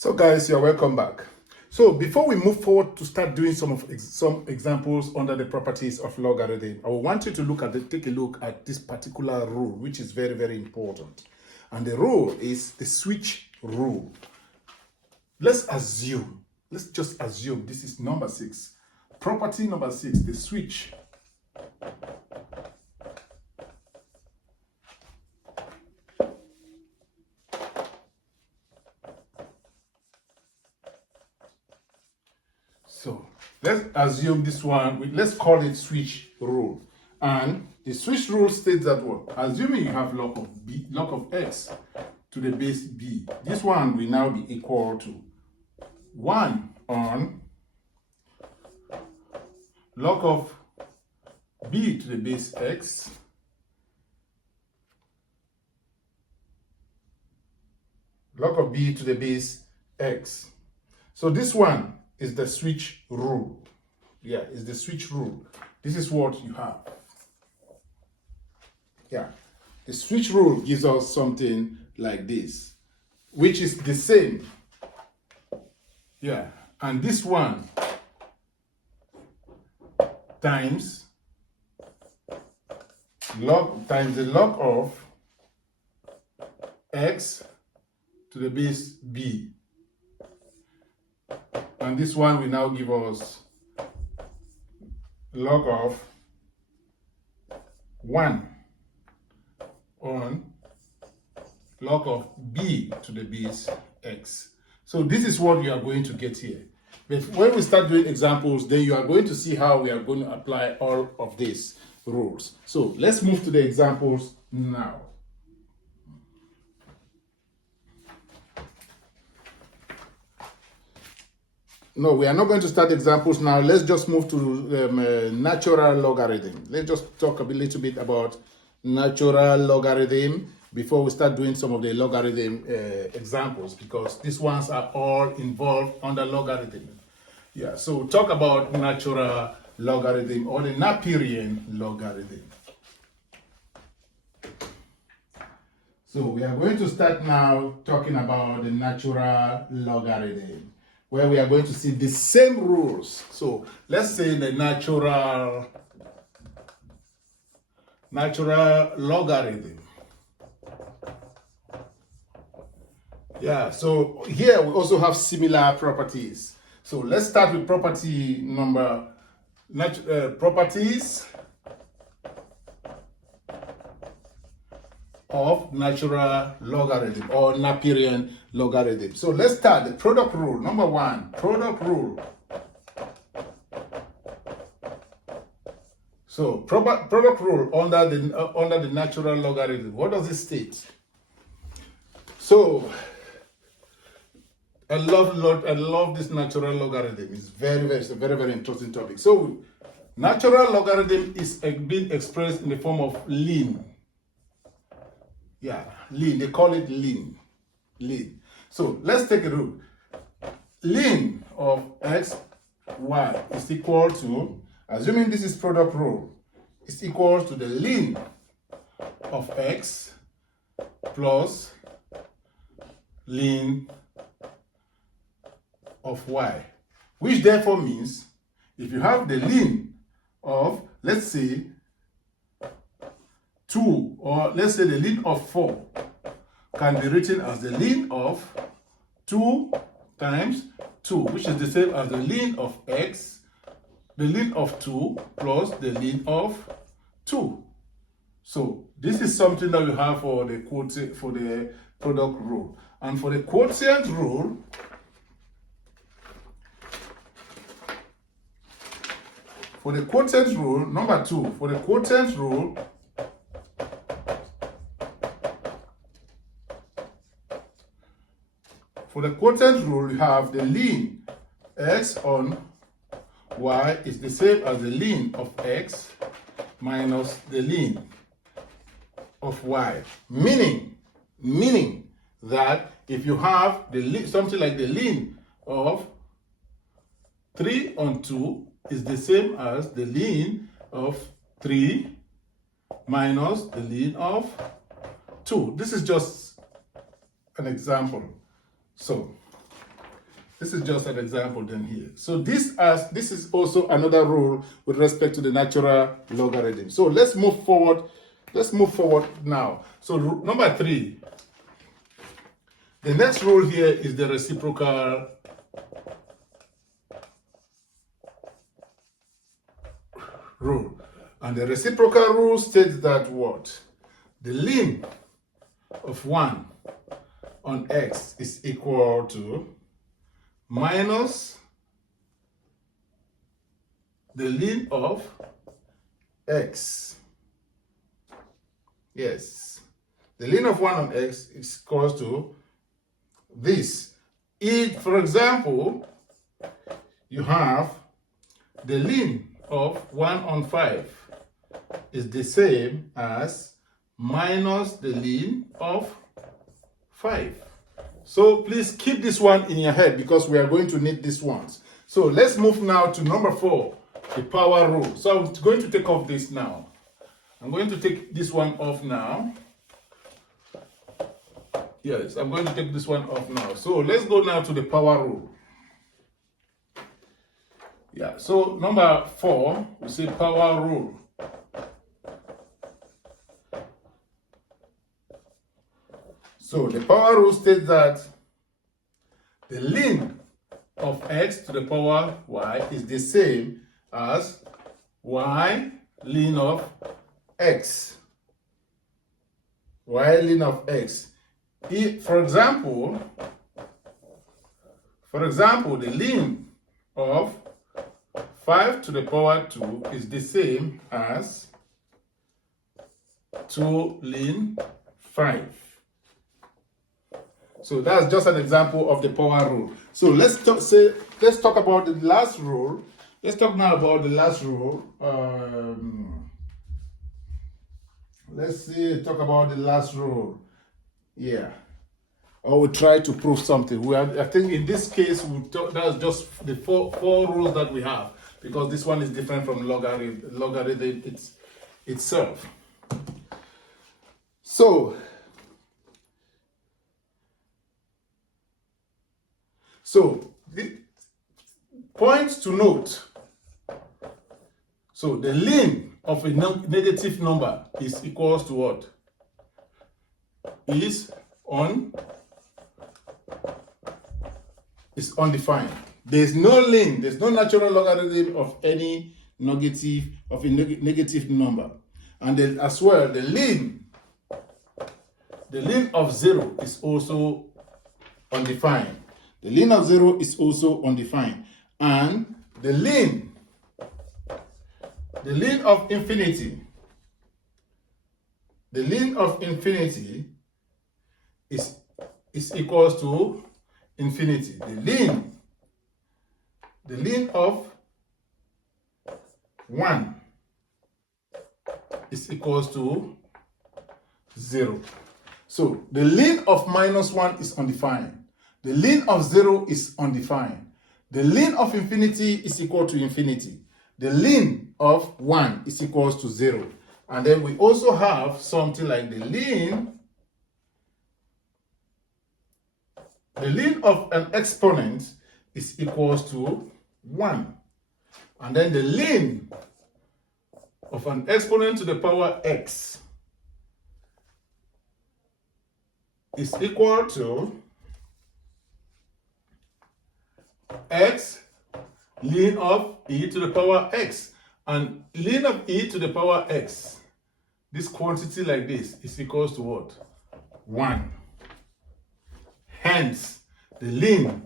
So guys, you're welcome back. So before we move forward to start doing some examples under the properties of logarithm, I want you to take a look at this particular rule, which is very, very important. And the rule is the switch rule. Let's just assume this is number 6. Property number 6, the switch. So let's assume this one, let's call it switch rule. And the switch rule states that what? Assuming you have log of x to the base b, this one will now be equal to 1 on log of b to the base x log of b to the base x. So this one is the switch rule. Yeah, it's the switch rule. This is what you have. Yeah, the switch rule gives us something like this, which is the same. Yeah, and this one times the log of x to the base b. And this one will now give us log of 1 on log of b to the base x. So this is what you are going to get here. But when we start doing examples, then you are going to see how we are going to apply all of these rules. So let's move to the examples now. No, we are not going to start examples now. Let's just move to natural logarithm. Let's just talk a little bit about natural logarithm before we start doing some of the logarithm examples, because these ones are all involved under logarithm. Yeah, so talk about natural logarithm or the Naperian logarithm. So we are going to start now talking about the natural logarithm, where we are going to see the same rules. So let's say the natural logarithm. Yeah, so here we also have similar properties. So let's start with property number, properties of natural logarithm or Naperian logarithm. So let's start the product rule. Number 1, product rule. So product rule under the natural logarithm. What does it state? So I love this natural logarithm. It's a very, very interesting topic. So natural logarithm is being expressed in the form of ln. Yeah, ln. They call it ln. So let's take a look. Ln of x, y is equal to, assuming this is product rule, is equal to the ln of x plus ln of y, which therefore means if you have the ln of, let's say, 2, or let's say the ln of 4 can be written as the ln of 2 times 2, which is the same as the ln of x, the ln of 2 plus the ln of 2. So this is something that we have for the product rule. And for the quotient rule, number 2, for the quotient rule, you have the ln x on y is the same as the ln of x minus the ln of y. Meaning that if you have something like the ln of 3 on 2 is the same as the ln of 3 minus the ln of 2. This is just an example. So This is just an example then here. So this is also another rule with respect to the natural logarithm. So let's move forward. Let's move forward now. So number 3. The next rule here is the reciprocal rule. And the reciprocal rule states that what? The ln of 1 on x is equal to minus the ln of x. Yes. The ln of 1 on x is equal to this. If, for example, you have the ln of 1 on 5 is the same as minus the ln of 5. So please keep this one in your head because we are going to need these ones. So let's move now to number 4, the power rule. So I'm going to take off this now. I'm going to take this one off now. Yes, I'm going to take this one off now. So let's go now to the power rule. Yeah, so number 4, we say power rule. So the power rule states that the ln of x to the power y is the same as y ln of x. Y ln of x. If, for example, the ln of 5 to the power 2 is the same as 2 ln 5. So that's just an example of the power rule. So let's talk about the last rule. Let's talk now about the last rule. Talk about the last rule. Yeah. Or we try to prove something. I think in this case, that's just the four rules that we have, because this one is different from logarithm itself. So the points to note. So the ln of a negative number is equals to what? Is undefined. There's no ln, there's no natural logarithm of any negative number. And then as well, the ln of 0 is also undefined. The ln of 0 is also undefined. And the ln of infinity, is equals to infinity. The ln of 1 is equals to 0. So the ln of minus 1 is undefined. The ln of 0 is undefined. The ln of infinity is equal to infinity. The ln of 1 is equals to 0. And then we also have something like the ln of an exponent is equals to 1. And then the ln of an exponent to the power x is equal to x ln of e to the power x. And ln of e to the power x, this quantity like this, is equals to what? 1. Hence, the ln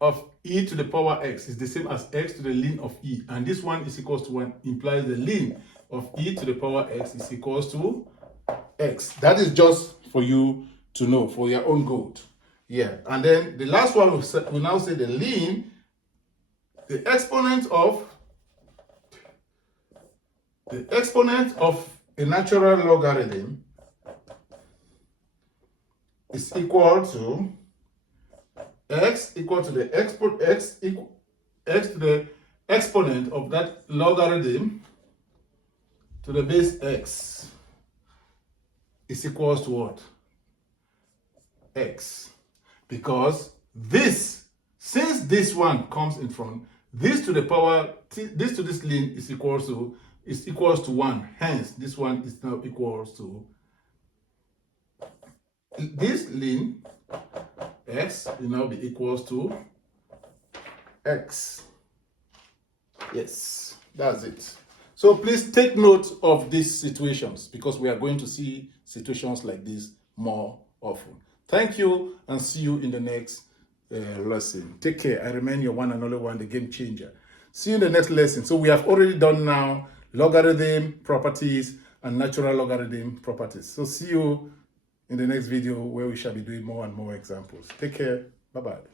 of e to the power x is the same as x to the ln of e. And this one is equals to 1, implies the ln of e to the power x is equals to x. That is just for you to know, for your own good. Yeah. And then the last one we now say the ln, the exponent of a natural logarithm is equal to x equal to the x to the exponent of that logarithm to the base x. is equals to what? X. Because this, since this one comes in front, this to the power, this to this ln is equals to 1. Hence, this one is now equals to this ln x will now be equals to x. Yes, that's it. So please take note of these situations because we are going to see situations like this more often. Thank you and see you in the next lesson. Take care. I remain your one and only one, the game changer. See you in the next lesson. So we have already done now logarithm properties and natural logarithm properties. So see you in the next video where we shall be doing more and more examples. Take care. Bye-bye.